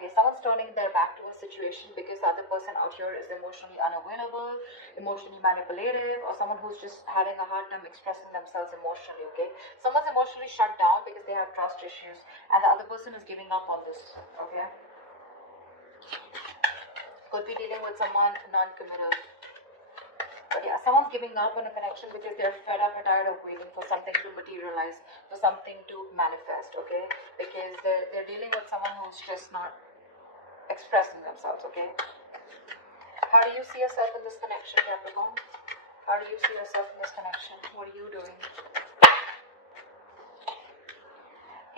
okay? Someone's turning their back to a situation because the other person out here is emotionally unavailable, emotionally manipulative, or someone who's just having a hard time expressing themselves emotionally, okay? Someone's emotionally shut down because they have trust issues, and the other person is giving up on this, okay? Could be dealing with someone non-committal. But yeah, someone's giving up on a connection because they're fed up and tired of waiting for something to materialize, for something to manifest, okay? Because they're dealing with someone who's just not expressing themselves, okay? How do you see yourself in this connection, Capricorn? How do you see yourself in this connection? What are you doing?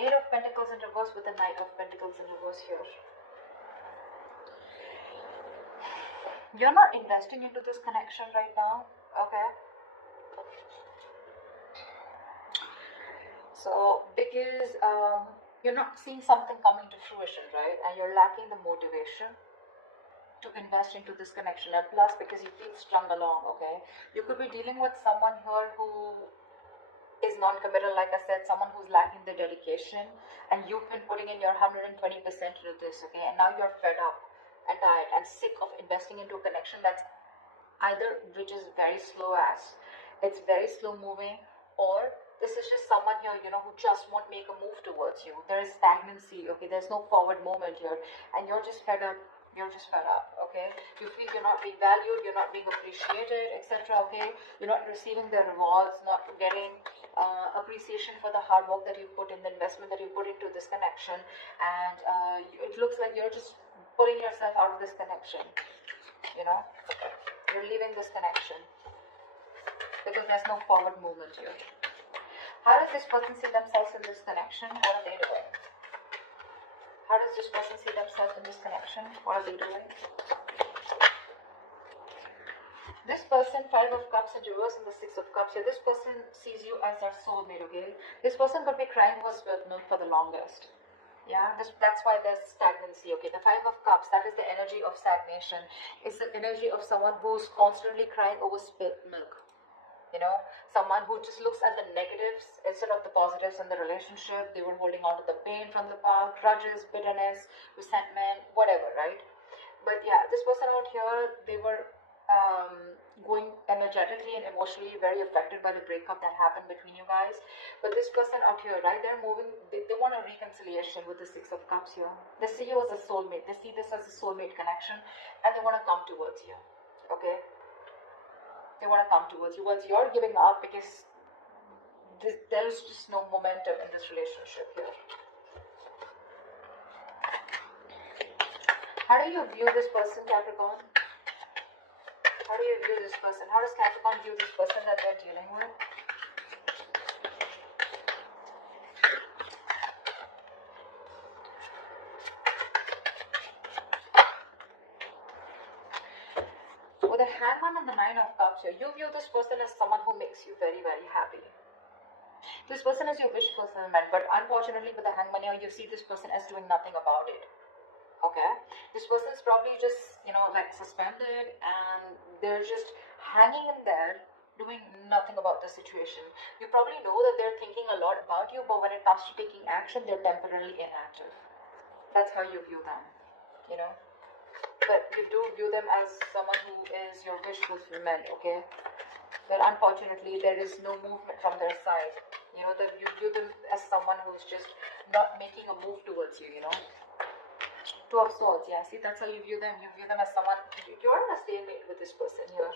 Eight of Pentacles in reverse with the Knight of Pentacles in reverse here. You're not investing into this connection right now, okay? So, because you're not seeing something coming to fruition, right? And you're lacking the motivation to invest into this connection. And plus, because you feel strung along, okay? You could be dealing with someone here who is non-committal, like I said, someone who's lacking the dedication, and you've been putting in your 120% into this, okay? And now you're fed up and tired and sick of investing into a connection that's either which is very slow as it's very slow moving, or this is just someone here, you know, who just won't make a move towards you. There is stagnancy, okay? There's no forward movement here, and you're just fed up. You're just fed up, okay? You feel you're not being valued, you're not being appreciated, etc., okay? You're not receiving the rewards, not getting appreciation for the hard work that you put in, the investment that you put into this connection, and it looks like you're just pulling yourself out of this connection, you know? You're leaving this connection because there's no forward movement here. How does this person see themselves in this connection? What are they doing? How does this person see themselves in this connection? What are they doing? This person, Five of Cups in reverse and the Six of Cups here. This person sees you as their soulmate, okay? This person could be crying over spilled milk for the longest. Yeah, that's why there's stagnancy, okay? The Five of Cups, that is the energy of stagnation. It's the energy of someone who's constantly crying over spilled milk. You know, someone who just looks at the negatives instead of the positives in the relationship. They were holding on to the pain from the past, grudges, bitterness, resentment, whatever, right? But yeah, this person out here, they were going energetically and emotionally very affected by the breakup that happened between you guys. But this person out here, right, they're moving, they want a reconciliation with the Six of Cups here. They see you as a soulmate. They see this as a soulmate connection, and they want to come towards you, okay? They want to come towards you. Once you're giving up because there's just no momentum in this relationship here. How do you view this person, Capricorn? How do you view this person? How does Capricorn view this person that they're dealing with? With the Hangman and the Nine of Cups here, you view this person as someone who makes you very, very happy. This person is your wish fulfillment, but unfortunately with the Hangman here, you see this person as doing nothing about it. Okay? This person is probably just, you know, like suspended, and they're just hanging in there, doing nothing about the situation. You probably know that they're thinking a lot about you, but when it comes to taking action, they're temporarily inactive. That's how you view them, you know? But you do view them as someone who is your wish fulfillment, okay? But unfortunately, there is no movement from their side. You know, that you view them as someone who's just not making a move towards you, you know? Two of Swords, yeah, see, that's how you view them. You view them as someone, you're in a stalemate with this person here,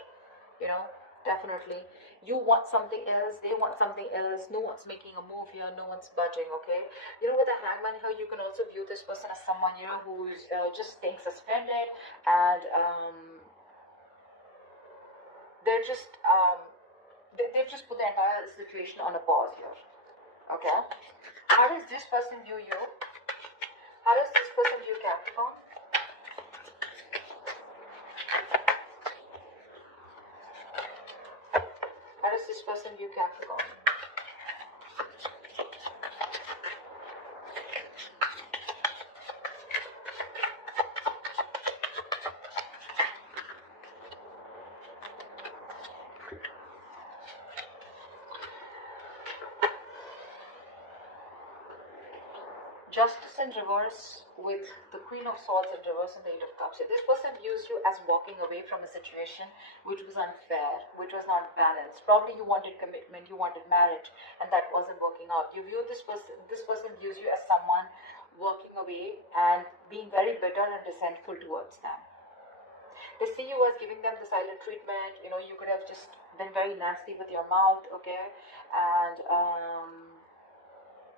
you know, definitely. You want something else, they want something else, no one's making a move here, no one's budging, okay? You know, with the Hangman here, you can also view this person as someone, you know, who's just staying suspended, and they're just, they've just put the entire situation on a pause here, okay? How does this person view you? How does this person view Capricorn? How does this person view Capricorn? Justice in reverse with the Queen of Swords in reverse and the Eight of Cups. So this person views you as walking away from a situation which was unfair, which was not balanced. Probably you wanted commitment, you wanted marriage, and that wasn't working out. You view this person views you as someone walking away and being very bitter and resentful towards them. They see you as giving them the silent treatment. You know, you could have just been very nasty with your mouth, okay? And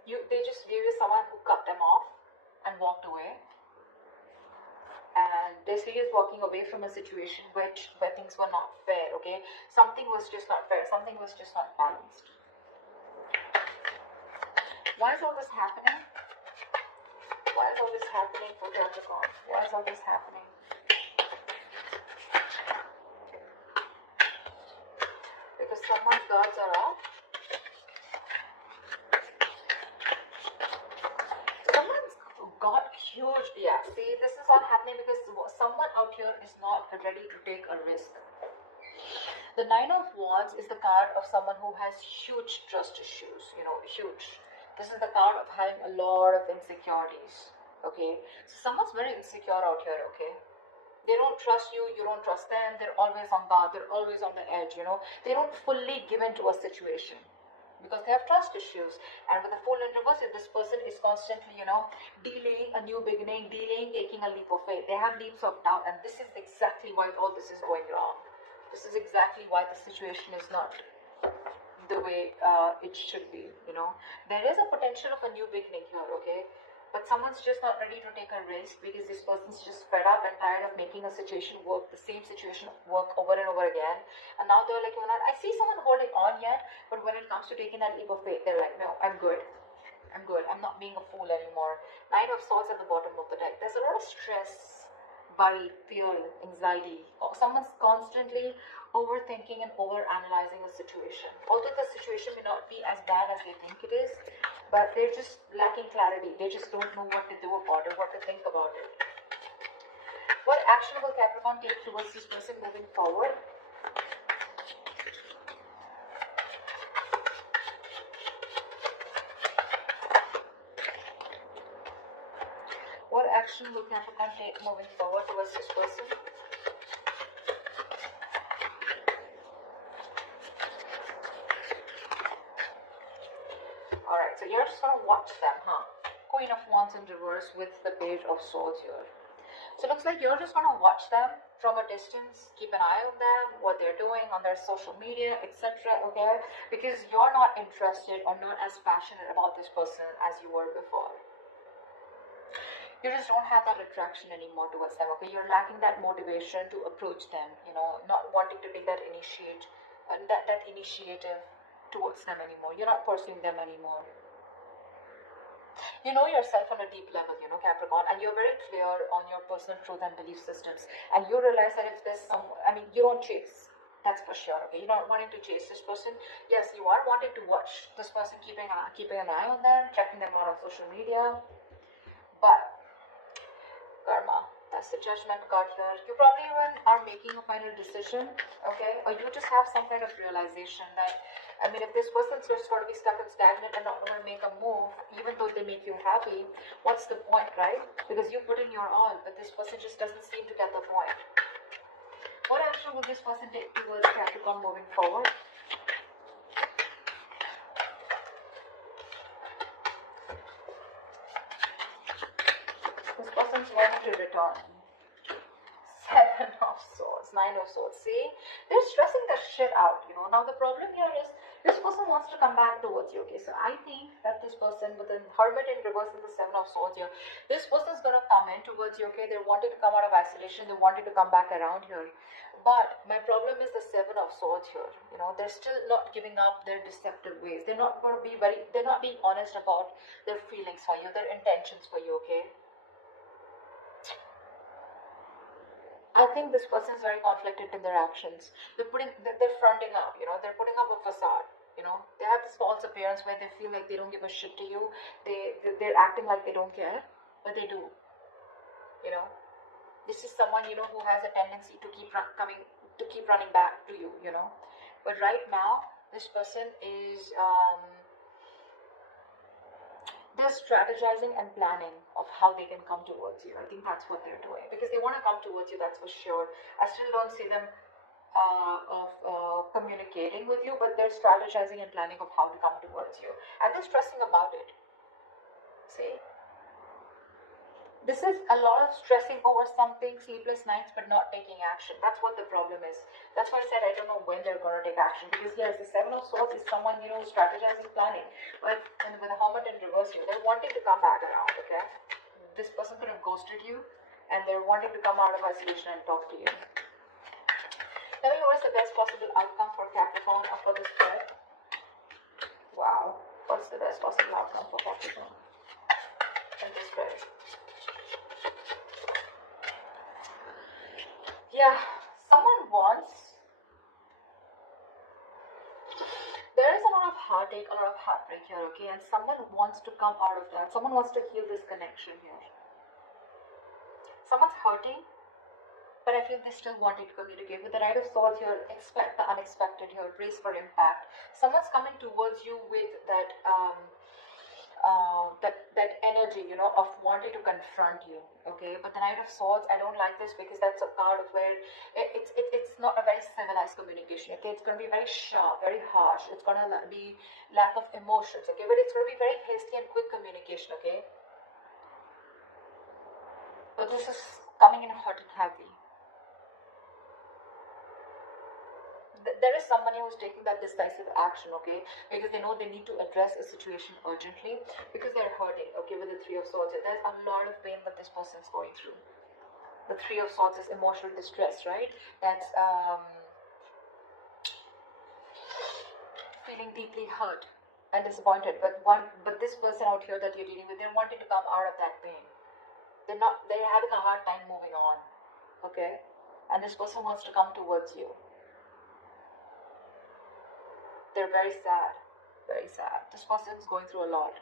they just view you as someone who cut them off and walked away. And they see you as walking away from a situation where things were not fair, okay? Something was just not fair. Something was just not balanced. Why is all this happening? Why is all this happening for Capricorn? Why is all this happening? Because someone's guards are off. Got huge, yeah. See, this is all happening because someone out here is not ready to take a risk. The Nine of Wands is the card of someone who has huge trust issues, you know, huge. This is the card of having a lot of insecurities, okay? So someone's very insecure out here, okay? They don't trust you, you don't trust them, they're always on guard, they're always on the edge, you know? They don't fully give into a situation, because they have trust issues. And with the Fool in reverse, if this person is constantly, you know, delaying a new beginning, delaying taking a leap of faith. They have leaps of doubt, and this is exactly why all this is going wrong. This is exactly why the situation is not the way it should be, you know. There is a potential of a new beginning here, okay? But someone's just not ready to take a risk because this person's just fed up and tired of making a situation work, the same situation work over and over again. And now they're like, you know, I see someone holding on yet, but when it comes to taking that leap of faith, they're like, no, I'm good. I'm good. I'm not being a fool anymore. Nine of Swords at the bottom of the deck. There's a lot of stress, worry, fear, anxiety. Someone's constantly overthinking and overanalyzing a situation. Although the situation may not be as bad as they think it is, but they're just lacking clarity. They just don't know what to do about it, what to think about it. What action will Capricorn take towards this person moving forward? What action will Capricorn take moving forward towards this person? Alright, so you're just going to watch them, huh? Queen of Wands in reverse with the Page of Swords here. So it looks like you're just going to watch them from a distance, keep an eye on them, what they're doing on their social media, etc. Okay? Because you're not interested or not as passionate about this person as you were before. You just don't have that attraction anymore towards them, okay? You're lacking that motivation to approach them, you know, not wanting to take that initiative towards them anymore. You're not pursuing them anymore. You know yourself on a deep level, you know, Capricorn, and you're very clear on your personal truth and belief systems. And you realize that if there's you don't chase. That's for sure, okay? You're not wanting to chase this person. Yes, you are wanting to watch this person, keeping an eye on them, checking them out on social media. But karma, that's the Judgment card here. You probably even are making a final decision, okay? Or you just have some kind of realization that, if this person's just going to be stuck and stagnant and not going to make a move, even though they make you happy, what's the point, right? Because you put in your all, but this person just doesn't seem to get the point. What action will this person take towards Capricorn moving forward? This person's wanting to return. Seven of Swords, Nine of Swords. See, they're stressing the shit out, you know. Now the problem here is this person wants to come back towards you, okay? So I think that this person with the Hermit in reverse and the Seven of Swords here, this person's gonna come in towards you, okay? They're wanting to come out of isolation, they wanted to come back around here. But my problem is the Seven of Swords here. You know, they're still not giving up their deceptive ways. They're not going to be they're not being honest about their feelings for you, their intentions for you, okay? I think this person is very conflicted in their actions. They're fronting up, you know, they're putting up a facade, you know. They have this false appearance where they feel like they don't give a shit to you. They're acting like they don't care, but they do, you know. This is someone, you know, who has a tendency to keep running back to you, you know. But right now, this person is they're strategizing and planning of how they can come towards you. I think that's what they're doing, because they want to come towards you, that's for sure. I still don't see them communicating with you, but they're strategizing and planning of how to come towards you, and they're stressing about it. See, this is a lot of stressing over something, sleepless nights, but not taking action. That's what the problem is. That's why I said I don't know when they're going to take action. Because yes, the Seven of Swords is someone, strategizing, planning. But and with the Hermit in reverse here, they're wanting to come back around, okay? This person could have ghosted you, and they're wanting to come out of isolation and talk to you. Tell me, what is the best possible outcome for Capricorn or for this spread? Wow. What's the best possible outcome for Capricorn in this spread? Yeah, someone wants, there is a lot of heartache, a lot of heartbreak here, okay? And someone wants to come out of that. Someone wants to heal this connection here. Someone's hurting, but I feel they still wanting to communicate. With the Knight of Swords here, expect the unexpected here, brace for impact. Someone's coming towards you with that, that energy, of wanting to confront you, okay? But the Knight of Swords, I don't like this, because that's a card of where it's not a very civilized communication, okay? It's going to be very sharp, very harsh. It's going to be lack of emotions, okay? But it's going to be very hasty and quick communication, okay? But this is coming in hot and heavy. There is somebody who's taking that decisive action, okay? Because they know they need to address a situation urgently, because they're hurting, okay? With the Three of Swords, there's a lot of pain that this person's going through. The Three of Swords is emotional distress, right? That's feeling deeply hurt and disappointed. But this person out here that you're dealing with, they're wanting to come out of that pain. They're having a hard time moving on, okay? And this person wants to come towards you. They're very sad, very sad. This person is going through a lot.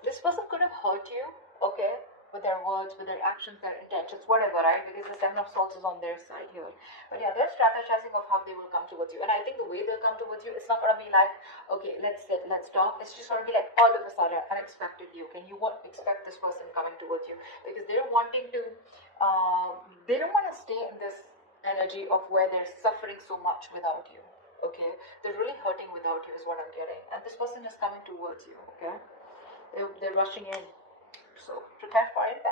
This person could have hurt you, okay, with their words, with their actions, their intentions, whatever, right? Because the Seven of Swords is on their side here. But yeah, they're strategizing of how they will come towards you. And I think the way they'll come towards you, it's not going to be like, okay, let's sit, let's talk. It's just going to be like all of a sudden, unexpectedly, okay? You won't expect this person coming towards you, because they're wanting to, they don't want to stay in this energy of where they're suffering so much without you, okay? They're really hurting without you is what I'm getting. And this person is coming towards you, okay? They're rushing in. So prepare for it.